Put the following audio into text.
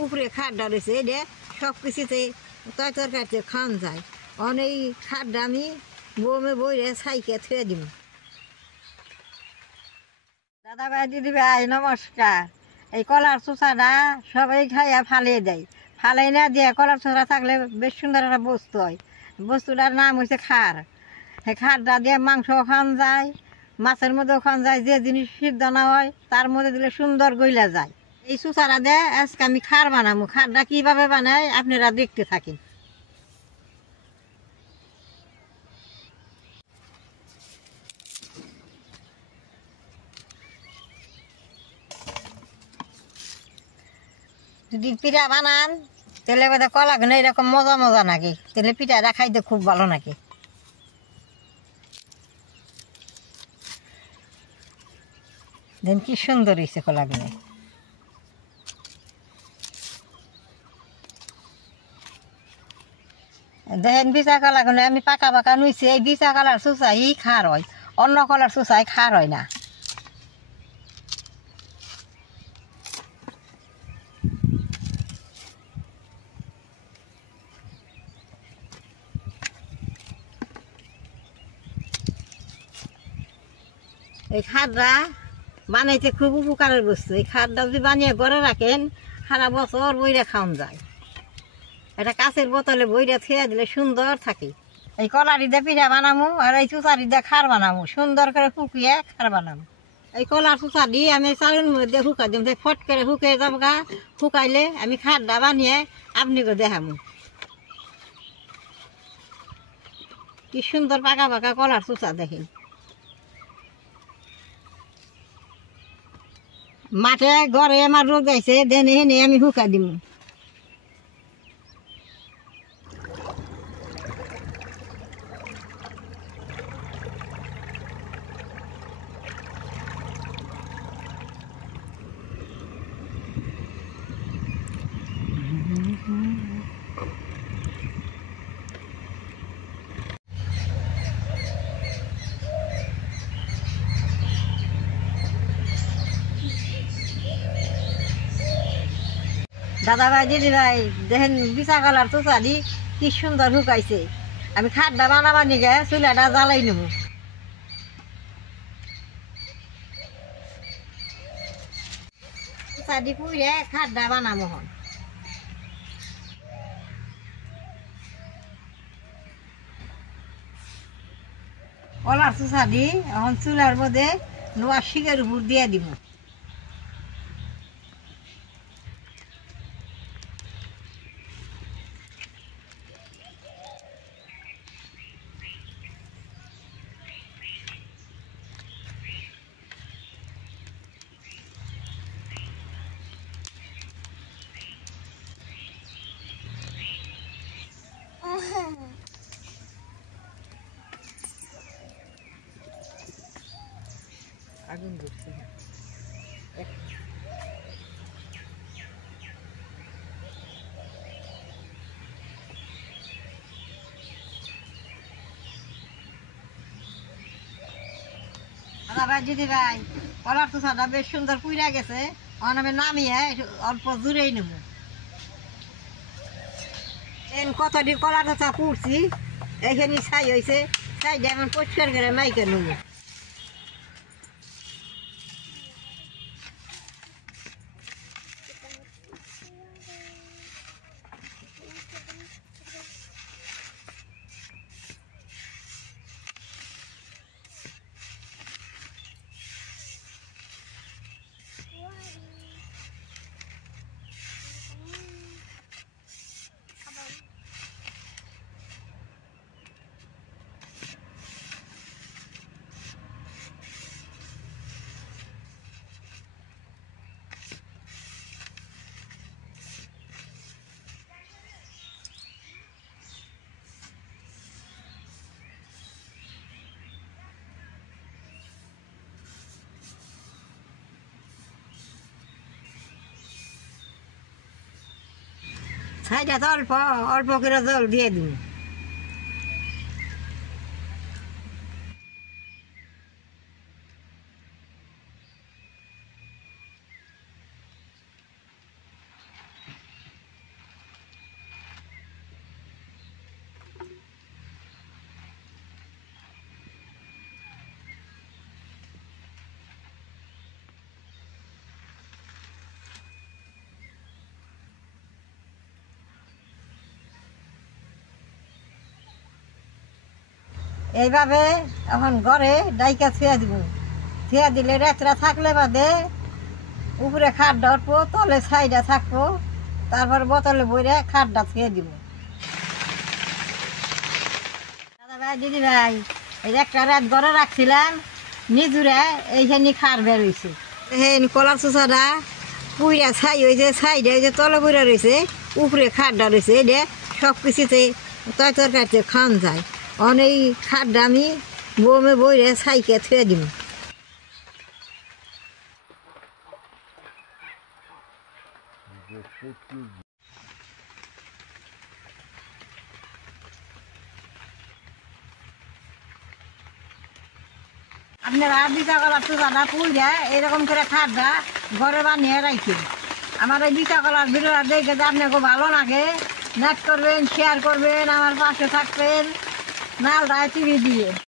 উপরে খাটটা রয়েছে এটা সব কিছুতে তরকারিতে খাওয়ান যায়। অনেক খাটটা আমি বমে বইরে ছাইকে থুয়ে দিব। দাদা ভাই দিদি ভাই নমস্কার। এই কলার চোষাটা সবাই খাইয়া ফালিয়ে দেয়, ফালাই না দিয়ে কলার চোষা থাকলে বেশ সুন্দর একটা বস্তু হয়। বস্তুটার নাম হচ্ছে খার। সেই খারটা দিয়ে মাংস খাওয়ান যায়, মাছের মধ্যেও খাওয়ান যায়। যে জিনিস সিদ্ধ না হয় তার মধ্যে দিলে সুন্দর গইলা যায়। এই চোষাটা দিয়ে আজকে আমি খার বানাবো। খারটা কিভাবে বানাই আপনারা দেখতে থাকেন। যদি পিঠা বানান তাহলে বোধ কলা গুলো এরকম মজা মজা নাকি, তাহলে পিঠাটা খাইতে খুব ভালো নাকি। দেন কি সুন্দর হয়েছে কলাগুলো। দেখেন বিচা কলাগুলো আমি পাকা পাকা নুইছি। এই বিচা কলার চুচাই খার হয়, অন্য কলার চুচাই খার হয় না। এই খারটা বানাইতে খুব উপকারের বস্তু। এই খারটা যদি বানিয়ে ঘরে রাখেন সারা বছর বইরা খাওয়ান যায়। এটা কাঁচের বোতলে বইরা থুয়ে দিলে সুন্দর থাকে। এই কলারি দিয়ে পিঠা বানাবো আর এই চুচারি দিয়ে খার বানাবো, সুন্দর করে শুকিয়ে খার বানাবো। এই কলার চুচা দিয়ে আমি চালুর মধ্যে শুকাই দিম, ফট করে শুকিয়ে যাব গা। শুকাইলে আমি খারটা বানিয়ে আপনাকে দেখাবো। কি সুন্দর পাকা পাকা কলার চুচা দেখেন। মাঠে ঘরে আমার রোদ গাইছে, দেনে হেনে আমি শুকাই দিম। দাদা ভাই দিদি ভাই দেখেন বিচা কলার চুচা দি কি সুন্দর শুকাইছে। আমি খাটটা বানাবার নিগে চুলাটা জ্বালাই নেব। চুচা দি পুড়ে খাটটা বানাবো। হন কলার চুচা দি এখন চুলার মধ্যে নোয়া শিকের উপর দিয়ে দিব। আগুন ধরছে। দাদা ভাই দিদি ভাই কলার চুচাটা বেশ সুন্দর পুড়ে গেছে। এখন আমি নামিয়ে অল্প জুড়েই নেব। কতটি কলার চুচা পুড়ছি, এইখানে ছাই হয়েছে। ছাই দিয়ে আমি পরিষ্কার করে মাইকে নেব। ছাইটা তো অল্প অল্প করে জল দিয়ে দিন। এইভাবে এখন ঘরে ডাইকা থুয়া দিব, থুয়া দিলে রাত্রা থাকলে বাদে উপরে খাট ধরবো, তলে সাইডা থাকবো, তারপর বোতলে বইরে খাটটা থুয়ে দিব। দাদা ভাই, দিদি ভাই, এই একটা রাত ঘরে রাখছিলাম, নিজুরে এইখানে খাট বের হয়েছে, হেন কলার চুষাটা পুইরা ছাই হয়েছে, সাইডে হয়েছে, তলে বইরা রয়েছে, উপরে খাটটা রয়েছে, এটা সব কিছুতে তরকারিতে খাওয়ান যায়। অনেক খাটটা আমি বমে বইরে ছাইকে থুয়ে দিব। আপনারা বিটা কলার চুষাটা পুইরা এরকম করে খাটটা ঘরে বানিয়ে রাখি। আমার এই বিটা কলার ভিডিও দেখে যে আপনাকে ভালো লাগে, লাইক করবেন, শেয়ার করবেন, আমার পাশে থাকবেন, নাল রায় টিভি দিয়ে।